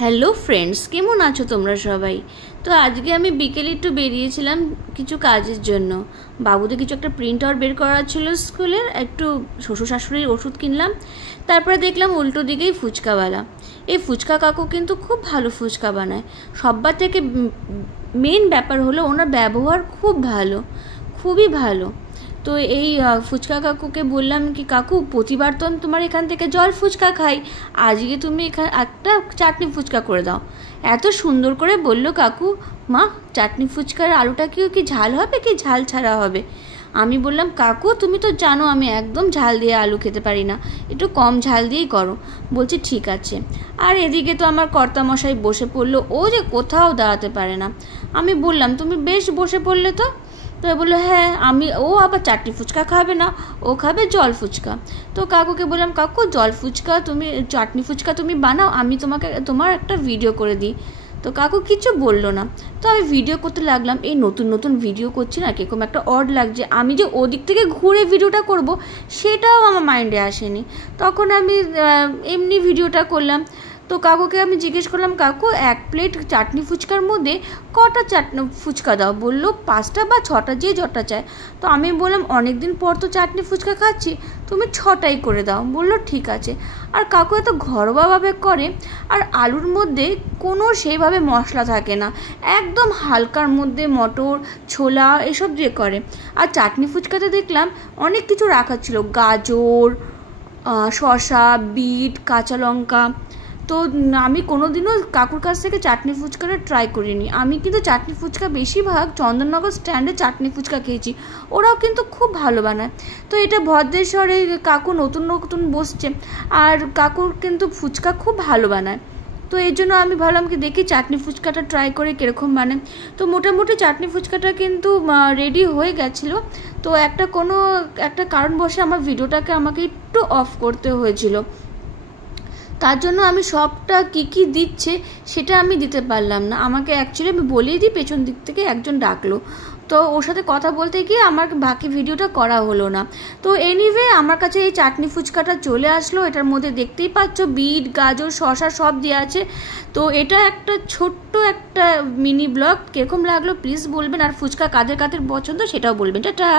Hello friends, কেমন আছো তোমরা সবাই? তো আজকে আমি বিকেলে একটু বেরিয়েছিলাম কিছু কাজের জন্য। বাবুদের কিছু একটা প্রিন্ট আউট বের করা ছিল স্কুলের, একটু শ্বশুর শাশুড়ির ওষুধ কিনলাম। তারপরে দেখলাম উল্টো দিকেই ফুচকাওয়ালা। এই ফুচকা কাকু কিন্তু খুব ভালো ফুচকা বানায়। সবার থেকে মেন ব্যাপার হলো ওনার ব্যবহার খুব ভালো, খুবই ভালো। তো এই ফুচকা কাকুকে বললাম কি, কাকু প্রতিবার তো তোমার এখান থেকে জল ফুচকা খাই, আজকে তুমি এখানে একটা চাটনি ফুচকা করে দাও। এত সুন্দর করে বললো কাকু, মা চাটনি ফুচকার আলুটা কি ঝাল হবে কি ঝাল ছাড়া হবে? আমি বললাম কাকু তুমি তো জানো আমি একদম ঝাল দিয়ে আলু খেতে পারি না, একটু কম ঝাল দিয়েই করো। বলছি ঠিক আছে। আর এদিকে তো আমার কর্তামশাই বসে পড়লো, ও যে কোথাও দাঁড়াতে পারে না। আমি বললাম তুমি বেশ বসে পড়লে তো। তো বললো হ্যাঁ, ও আবার চাটনি ফুচকা খাবে না, ও খাবে জল ফুচকা। তো কাকুকে বললাম কাকু জল ফুচকা তুমি, চাটনি ফুচকা তুমি বানাও, আমি তোমার একটা ভিডিও করে দিই। তো কাকু কিছু বললো না। তো আমি ভিডিও করতে লাগলাম। এই নতুন নতুন ভিডিও করছি না, কিরকম একটা অড লাগছে। আমি যে ওদিক থেকে ঘুরে ভিডিওটা করব সেটাও আমার মাইন্ডে আসেনি। তখন আমি এমনি ভিডিওটা করলাম। তো কাকুকে আমি জিজ্ঞেস করলাম কাকু এক প্লেট চাটনি ফুচকার মধ্যে কটা চাটনি ফুচকা দাও? বললো 5টা বা 6টা, যে যটা চায়। তো আমি বললাম অনেক দিন পর তো চাটনি ফুচকা খাচ্ছি, তুমি 6টাই করে দাও। বললো ঠিক আছে। আর কাকু এত ঘরোয়াভাবে করে, আর আলুর মধ্যে কোনো সেইভাবে মশলা থাকে না, একদম হালকার মধ্যে মটর ছোলা এসব দিয়ে করে। আর চাটনি ফুচকাতে দেখলাম অনেক কিছু রাখা ছিল, গাজর, শসা, বিট, কাঁচা লঙ্কা। তো আমি কোনোদিনও কাকুর কাছ থেকে চাটনি ফুচকাটা ট্রাই করিনি। আমি কিন্তু চাটনি ফুচকা বেশিরভাগ চন্দননগর স্ট্যান্ডে চাটনি ফুচকা খেয়েছি, ওরাও কিন্তু খুব ভালো বানায়। তো এটা ভদ্রেশ্বরে কাকু নতুন নতুন বসছে, আর কাকুর কিন্তু ফুচকা খুব ভালো বানায়। তো এই জন্য আমি ভাবলাম কি দেখি চাটনি ফুচকাটা ট্রাই করে কীরকম বানায়। তো মোটামুটি চাটনি ফুচকাটা কিন্তু রেডি হয়ে গেছিলো। তো একটা কারণবশে আমার ভিডিওটাকে আমাকে একটু অফ করতে হয়েছিল। তার জন্য আমি সবটা কী দিচ্ছে সেটা আমি দিতে পারলাম না। আমাকে অ্যাকচুয়ালি আমি বলেই দিই, পেছন দিক থেকে একজন ডাকলো, তো ওর সাথে কথা বলতে গিয়ে আমার বাকি ভিডিওটা করা হলো না। তো এনিওয়ে আমার কাছে এই চাটনি ফুচকাটা চলে আসলো। এটার মধ্যে দেখতেই পাচ্ছ বিট, গাজর, শসা সব দেওয়া আছে। তো এটা একটা ছোট্ট একটা মিনি ব্লগ, কীরকম লাগলো প্লিজ বলবেন। আর ফুচকা কাদের কাদের পছন্দ সেটাও বলবেন। টাটা।